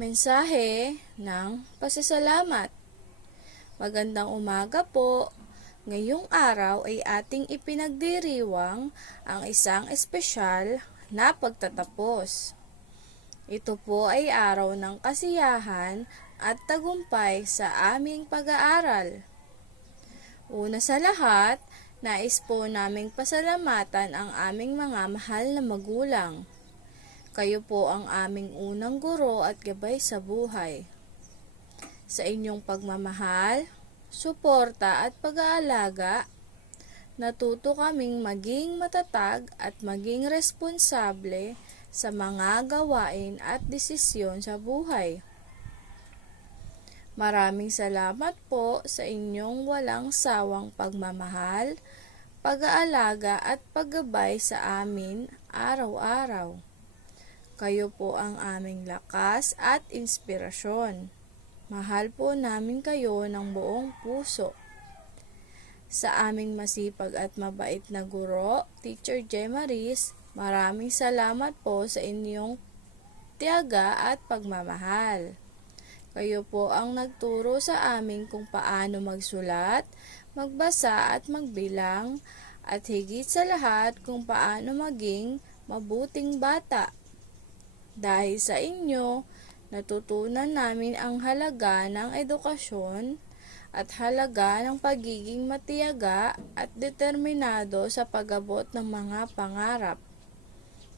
Mensahe ng pasasalamat. Magandang umaga po. Ngayong araw ay ating ipinagdiriwang ang isang espesyal na pagtatapos. Ito po ay araw ng kasiyahan at tagumpay sa aming pag-aaral. Una sa lahat, nais po naming pasalamatan ang aming mga mahal na magulang. Kayo po ang aming unang guro at gabay sa buhay. Sa inyong pagmamahal, suporta at pag-aalaga, natuto kaming maging matatag at maging responsable sa mga gawain at desisyon sa buhay. Maraming salamat po sa inyong walang sawang pagmamahal, pag-aalaga at paggabay sa amin araw-araw. Kayo po ang aming lakas at inspirasyon. Mahal po namin kayo ng buong puso. Sa aming masipag at mabait na guro, Teacher J. Maris, maraming salamat po sa inyong tiyaga at pagmamahal. Kayo po ang nagturo sa amin kung paano magsulat, magbasa at magbilang, at higit sa lahat kung paano maging mabuting bata. Dahil sa inyo, natutunan namin ang halaga ng edukasyon at halaga ng pagiging matiyaga at determinado sa pag-abot ng mga pangarap.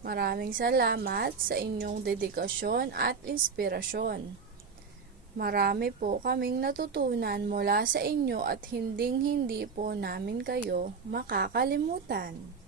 Maraming salamat sa inyong dedikasyon at inspirasyon. Marami po kaming natutunan mula sa inyo at hinding-hindi po namin kayo makakalimutan.